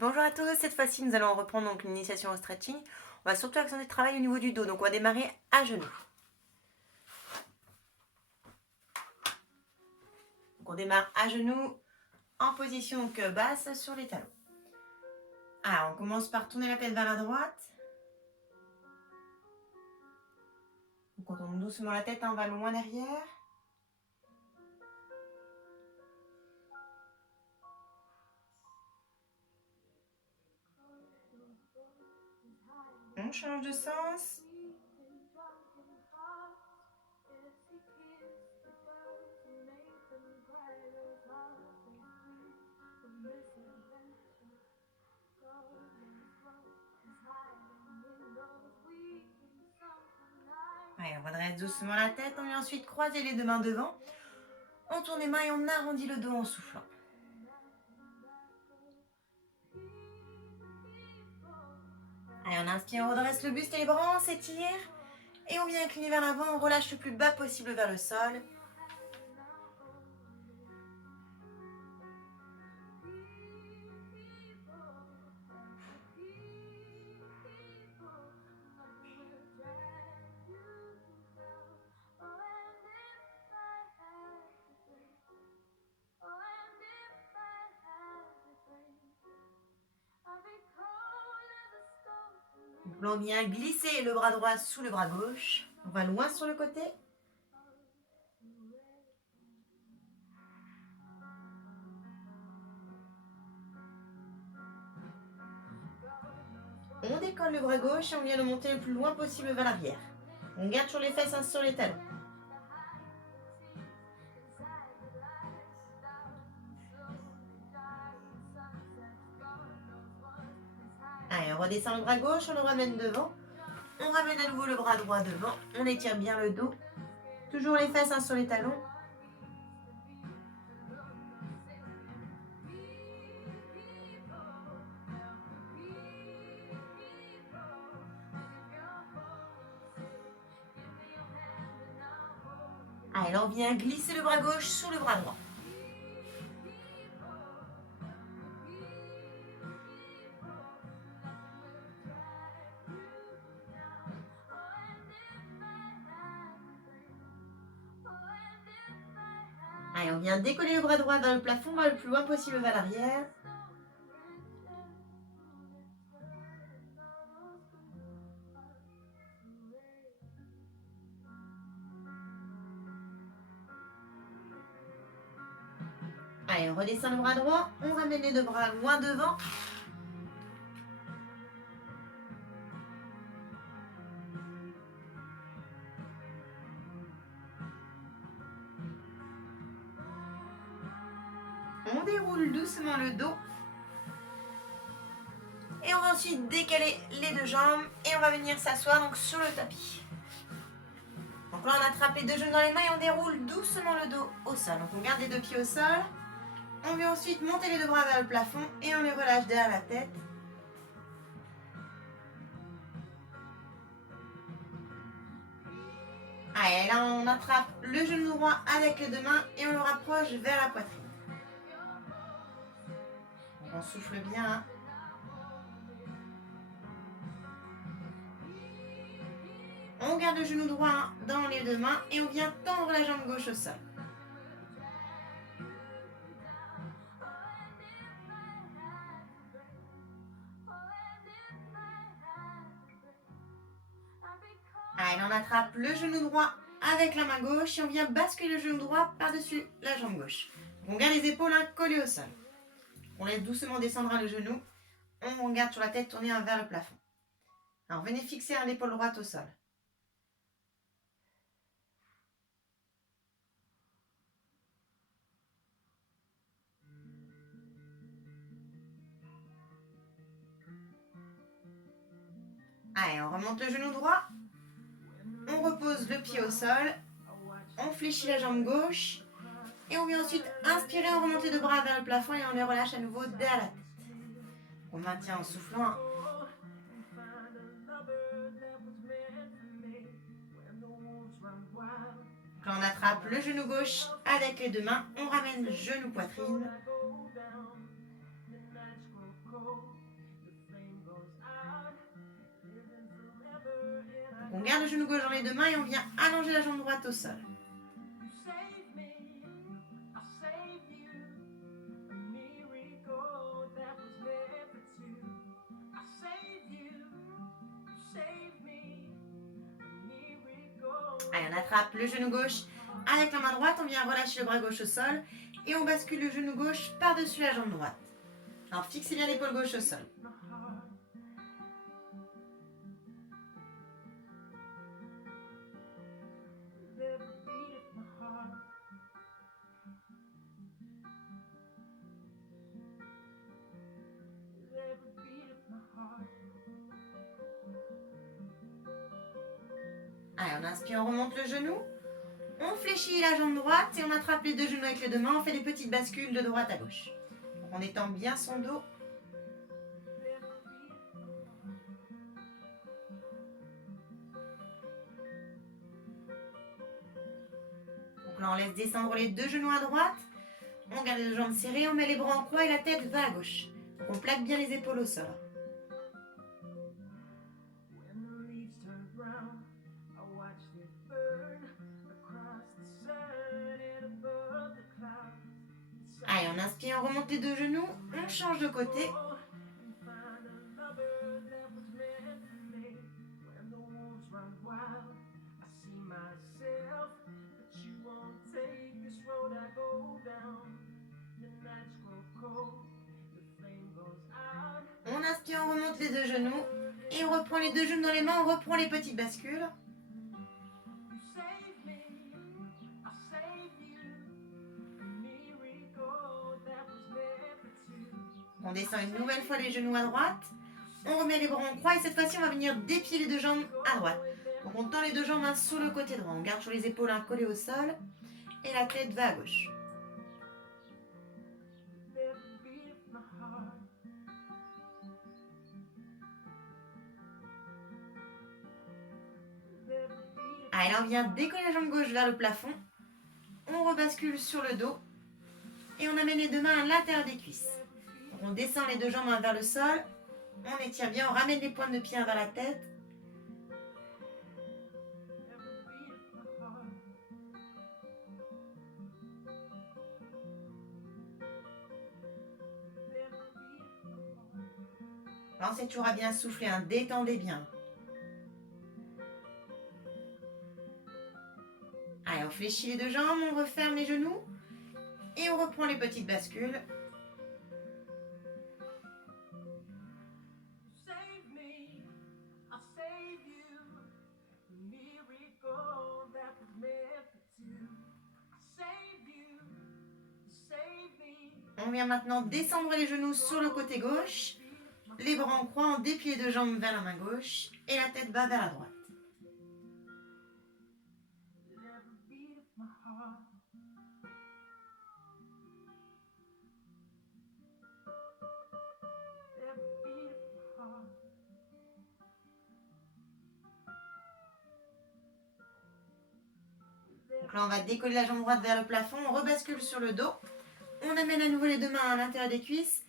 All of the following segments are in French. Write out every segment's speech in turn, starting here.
Bonjour à tous, cette fois-ci nous allons reprendre donc l'initiation au stretching. On va surtout accentuer le travail au niveau du dos, donc on va démarrer à genoux. Donc on démarre à genoux en position basse sur les talons. Alors on commence par tourner la tête vers la droite. Donc on tourne doucement la tête, on va loin derrière. On change de sens. Allez, on redresse doucement la tête, on vient ensuite croiser les deux mains devant. On tourne les mains et on arrondit le dos en soufflant. Allez, on inspire, on redresse le buste et les bras, on s'étire. Et on vient incliner vers l'avant, on relâche le plus bas possible vers le sol. Donc là, on vient glisser le bras droit sous le bras gauche. On va loin sur le côté. On décolle le bras gauche et on vient le monter le plus loin possible vers l'arrière. On garde sur les fesses, sur les talons. Allez, on redescend le bras gauche, on le ramène devant. On ramène à nouveau le bras droit devant. On étire bien le dos. Toujours les fesses sur les talons. Allez, là on vient glisser le bras gauche sur le bras droit. Allez, on vient décoller le bras droit vers le plafond, on va le plus loin possible vers l'arrière. Allez, on redescend le bras droit, on ramène les deux bras loin devant. On déroule doucement le dos. Et on va ensuite décaler les deux jambes et on va venir s'asseoir donc sur le tapis. Donc là on attrape les deux genoux dans les mains et on déroule doucement le dos au sol. Donc on garde les deux pieds au sol. On vient ensuite monter les deux bras vers le plafond et on les relâche derrière la tête. Allez, là on attrape le genou droit avec les deux mains et on le rapproche vers la poitrine. Donc on souffle bien. Hein. On garde le genou droit dans les deux mains et on vient tendre la jambe gauche au sol. Allez, on attrape le genou droit avec la main gauche et on vient basculer le genou droit par-dessus la jambe gauche. On garde les épaules collées au sol. On laisse doucement descendre le genou. On garde sur la tête tournée vers le plafond. Alors venez fixer l'épaule droite au sol. Allez, on remonte le genou droit. On repose le pied au sol. On fléchit la jambe gauche. Et on vient ensuite inspirer, on remonte les deux bras vers le plafond et on les relâche à nouveau derrière la tête. On maintient en soufflant. Là, on attrape le genou gauche avec les deux mains. On ramène genou poitrine. gauche dans les deux mains et on vient allonger la jambe droite au sol. Allez, on attrape le genou gauche avec la main droite, on vient relâcher le bras gauche au sol et on bascule le genou gauche par-dessus la jambe droite. Alors fixez bien l'épaule gauche au sol. Allez, on inspire, on remonte le genou. On fléchit la jambe droite et on attrape les deux genoux avec les deux mains. On fait des petites bascules de droite à gauche. Donc on étend bien son dos. Donc là, on laisse descendre les deux genoux à droite. On garde les deux jambes serrées, on met les bras en croix et la tête va à gauche. Donc on plaque bien les épaules au sol. Allez, on inspire, on remonte les deux genoux, on change de côté. On inspire, on remonte les deux genoux et on reprend les deux genoux dans les mains, on reprend les petites bascules. On descend une nouvelle fois les genoux à droite. On remet les bras en croix et cette fois-ci on va venir dépier les deux jambes à droite. Donc on tend les deux jambes sur le côté droit. On garde sur les épaules collées au sol et la tête va à gauche. Allez, là on vient décoller la jambe gauche vers le plafond. On rebascule sur le dos et on amène les deux mains à l'intérieur des cuisses. Donc on descend les deux jambes vers le sol. On étire bien, on ramène les pointes de pied vers la tête. Pensez toujours à bien souffler, détendez bien. Allez, on fléchit les deux jambes, on referme les genoux et on reprend les petites bascules. On vient maintenant descendre les genoux sur le côté gauche, les bras en croix, on déplie les deux jambes vers la main gauche et la tête va vers la droite. Donc là, on va décoller la jambe droite vers le plafond, on rebascule sur le dos. On amène à nouveau les deux mains à l'intérieur des cuisses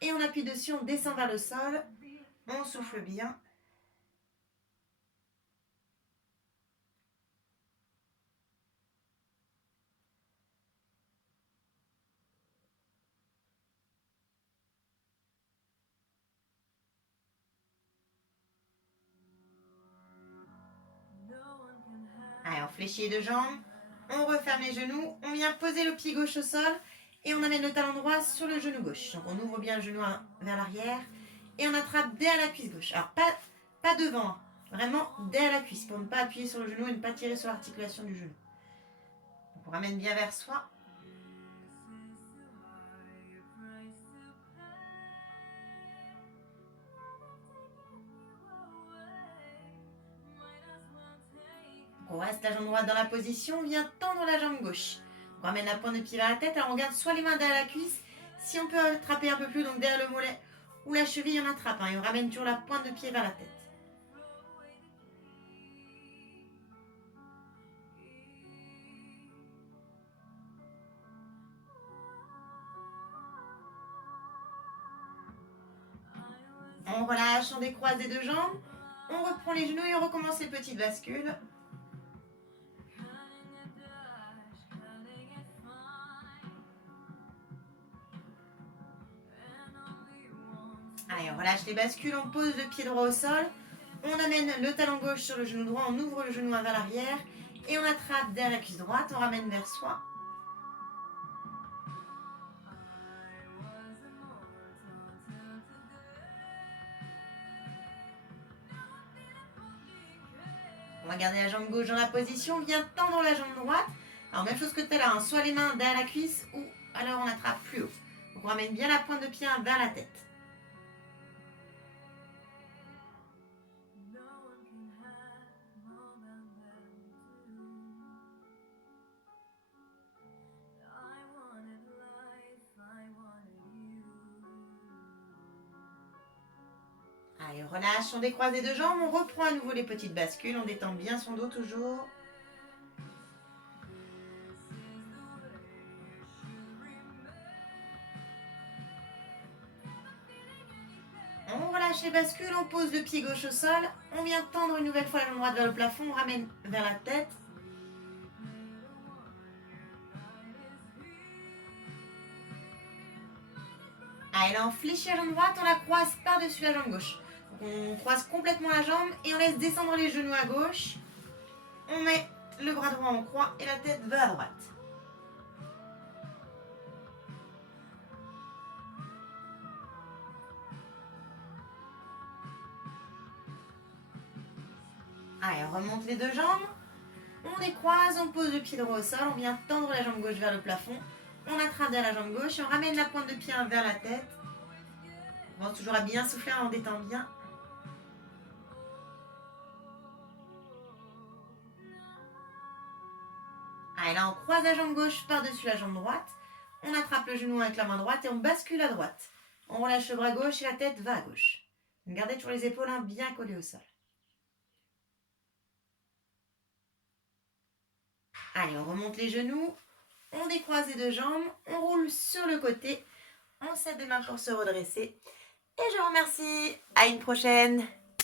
et on appuie dessus, on descend vers le sol. On souffle bien. Allez, on fléchit les deux jambes, on referme les genoux, on vient poser le pied gauche au sol et on amène le talon droit sur le genou gauche. Donc on ouvre bien le genou vers l'arrière et on attrape derrière la cuisse gauche. Alors pas devant, vraiment derrière la cuisse pour ne pas appuyer sur le genou et ne pas tirer sur l'articulation du genou. Donc on ramène bien vers soi. On reste la jambe droite dans la position, on vient tendre la jambe gauche. On ramène la pointe de pied vers la tête, alors on garde soit les mains derrière la cuisse, si on peut attraper un peu plus, donc derrière le mollet ou la cheville, on attrape, et on ramène toujours la pointe de pied vers la tête. On relâche, on décroise les deux jambes, on reprend les genoux et on recommence les petites bascules. Allez, on relâche les bascules, on pose le pied droit au sol. On amène le talon gauche sur le genou droit, on ouvre le genou vers l'arrière. Et on attrape derrière la cuisse droite, on ramène vers soi. On va garder la jambe gauche dans la position, on vient tendre la jambe droite. Alors même chose que tout à l'heure, hein, soit les mains derrière la cuisse ou alors on attrape plus haut. Donc on ramène bien la pointe de pied vers la tête. Allez, relâche, on décroise les deux jambes, on reprend à nouveau les petites bascules, on détend bien son dos toujours. On relâche les bascules, on pose le pied gauche au sol, on vient tendre une nouvelle fois la jambe droite vers le plafond, on ramène vers la tête. Allez, là on fléchit la jambe droite, on la croise par-dessus la jambe gauche. Donc on croise complètement la jambe et on laisse descendre les genoux à gauche. On met le bras droit en croix et la tête va à droite. Allez, on remonte les deux jambes. On décroise, on pose le pied droit au sol, on vient tendre la jambe gauche vers le plafond. On attrape derrière la jambe gauche et on ramène la pointe de pied vers la tête. On pense toujours à bien souffler, on détend bien. Allez, là on croise la jambe gauche par-dessus la jambe droite. On attrape le genou avec la main droite et on bascule à droite. On relâche le bras gauche et la tête va à gauche. Gardez toujours les épaules bien collées au sol. Allez, on remonte les genoux. On décroise les deux jambes. On roule sur le côté. On s'aide les mains pour se redresser. Et je vous remercie. À une prochaine.